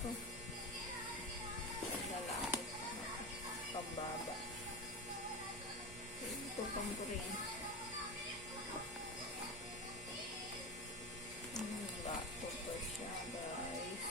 to? Lalaki. Pambaba. Ito pang green. Gato pa siya, guys.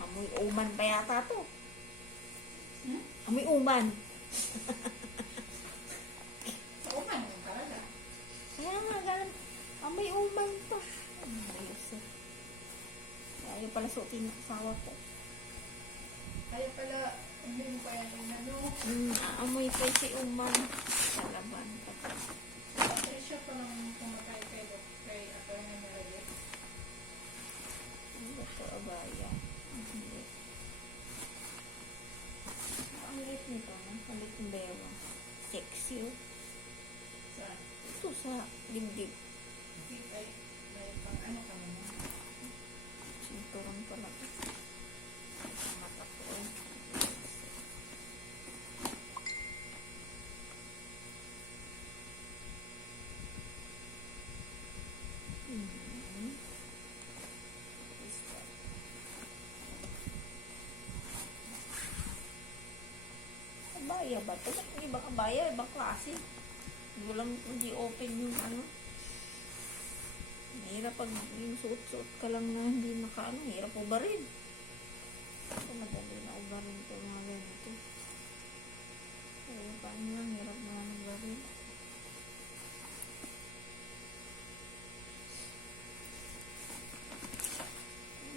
Amoy uman pa yata to. Amoy uman. Uman yung talaga. Kaya nga, ganun. Amoy uman pa. Ayos eh. Ayaw pala suotin ng asawa ko. Kaya pala, hindi mo pa yan inano. Amoy pa si uman. Sa laban. Kasi siya pa lang pumatay kay Atty. Meredith. Ano ito, abaya? Hindi. Ang lit nito, no? Ang lit ng bewa. Sexy, oh. Saan? Ito sa dibdib. May pang ano ka naman. Sinturon pala. Mata ko, eh. Abaya ba ito? Ba't ibang abaya? Ibang klase? Walang hindi open yung ano. Hirap pag yung suot-suot ka lang na hindi nakaano. Hirap ubarin. Ito madali na ubarin ito mga ganito. Pero paano lang hirap na ubarin.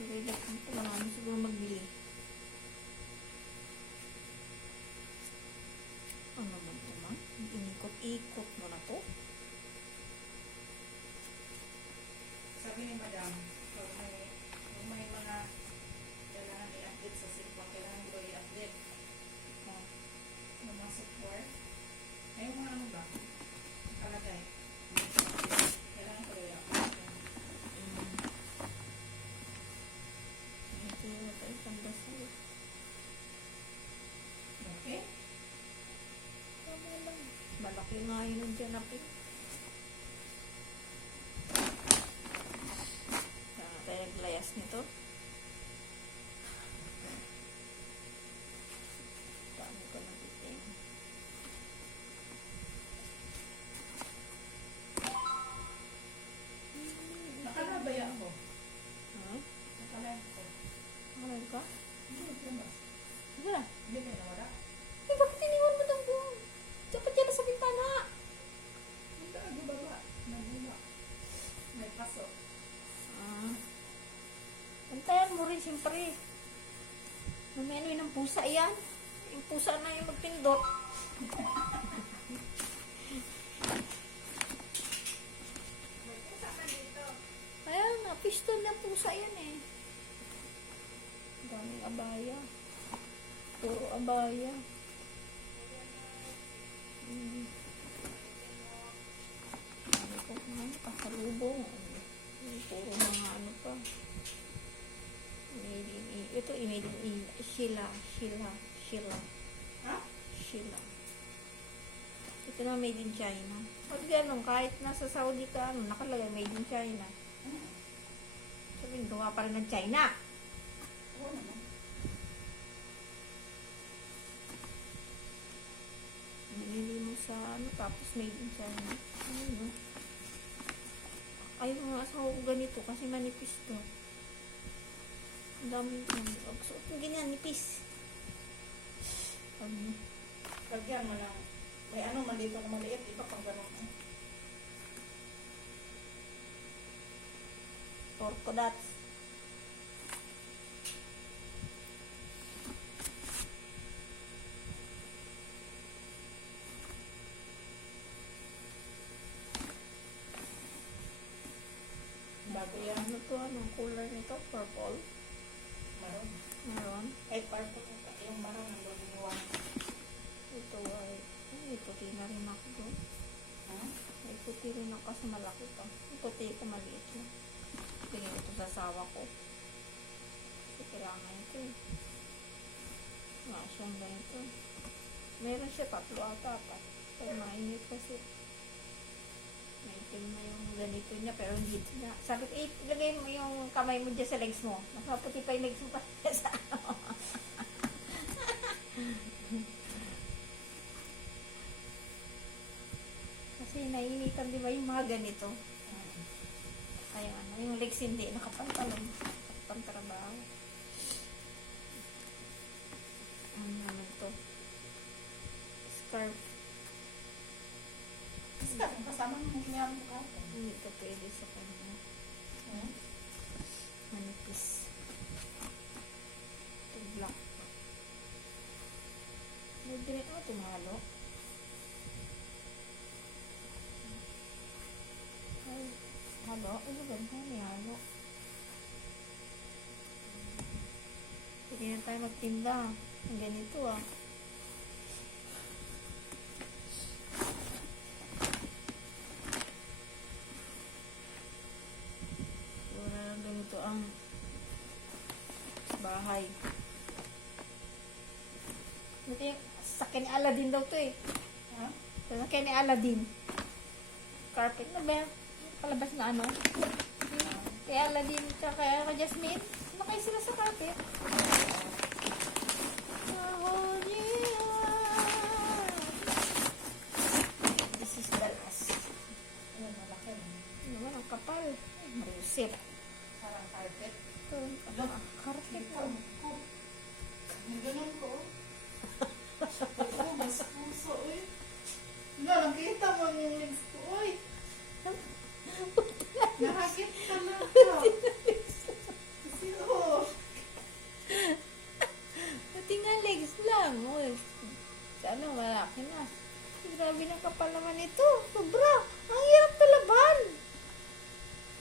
Relax nito lang. Ano siguro magbili? Ano naman ito man? Inikot-ikot mo na to. Sabi ni Madam, kung may mga kailangan i-update sa simple, kailangan ko i-update. Yung mga software. Ay, yung mga ano ba? Nakalagay. Kailangan ko i-update. Ito yung ito isang dasal. Okay? Tama lang. Malaki nga yun ang dyanapin. Tayo naglayas nito. Dami ko nabitin. Nakalabaya ako. Ha? Nakalabaya ako. Maral ka? Hindi, lumabas. Sige na. Hindi kayo nawala. Eh, bakit iniwan mo itong buong? Dapat yan sa bintana. Hindi, baba. Nagula. May pasok. Antayan mo rin, siyempre. Namenoy ng pusa yan. Yung pusa na yung magpindot. May pusa ka dito. Kaya nga, pistol ng pusa yan eh. Daming abaya. Puro abaya. Ano po nga, pasalubong. Puro mga ano pa. Ito, made in Sheila. Ha? Sheila. Ito na made in China. Pag ganun, kahit nasa Saudi ka, ano, nakalagay made in China. Sabihin, gawa pa rin ng China. Oo naman. ano, tapos made in China. Ano, ayaw mga asawa ko ganito kasi manipis to. Ang dami ng suot mo ganyan, nipis. Ano? Lagyan mo lang. May ano man dito na maliit, iba pang ganun. Porco dots. Bago yan. Ano to? Anong color nito? Purple? Maroon. Meron? Kahit purple yung maroon ang bagunuan. Ito ay, ay puti na rin ako doon. Ha? Ay puti rin ako kasi malaki pa. Yung puti ko maliit na. Tingin ito sa asawa ko. Kasi kailangan ito eh. Wala siyang ganito. Meron siya 3 ata pa. Pag mainit kasi. Maitim na yung ganito niya pero hindi na. Sabi ko, ilagay mo yung kamay mo dyan sa legs mo. Nakaputi pa yung legs mo pa sa ano. Kasi nainitan di ba yung mga ganito. Ay ano, yung legs hindi nakapantalon. Nakapantrabaho. Ano naman to? Scarf. Kasama mo niya mo ka. Hindi to pwede sa kanya. Manipis. Ito black. May din ako tumalo. Ay, halo? Ano ba? May halo. Hindi na tayo magtinda. Ang ganito ah. Wala lang ganito ang bahay. Ito yung sakyan ni Aladdin daw to eh. Ha? Sakyan ni Aladdin. Carpet na ba? Palabas na ano? Kaya Aladdin kaya ka Jasmine. Ano kayo sila sa carpet? This is the last. Ayun, malaki. Ano naman ang kapal? Ay, marusip. Parang carpet. Ito, carpet Ikaw, na. ko. Ang ganun ko. Oo, mas puso, uy. Wala, nakita mo yung legs ko, uy. Nakakit ka na ka. Kasi, oh. Pati nga legs lang. Uy, ano, malaki na. Grabe na kapal naman ito. Sobra. Ang hirap talaban.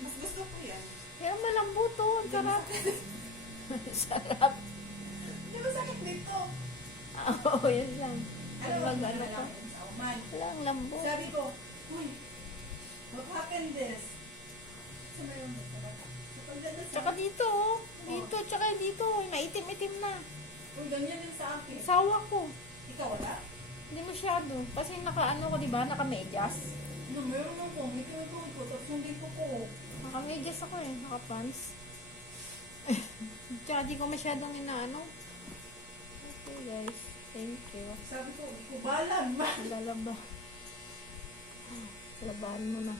Mas gusto ko yan. Kaya malambot to. Ang sarap. Sarap. Di ba sakit dito? Oo, yan lang. Ano Ano ba ba ano ano lang pa? sa uman? Wala, ang lambot. Sabi ko, uy, what happened this? Saan na yun? Sa pagdala sa... Tsaka dito, oh. Dito, tsaka dito. Naitim-itim na. Uy, ganyan din sa akin. Sawa ko. Ikaw wala? Hindi masyado. Kasi naka-ano ko, diba? Naka-medyas. No, meron ako. May tinutulog ko. Tapos hindi ko ko. Naka-medyas ako eh. Naka-pants. Tsaka di ko masyadong inaano. Okay guys. Thank you. Sabi ko, ikubalan ba? Lalaba. Labahan mo na.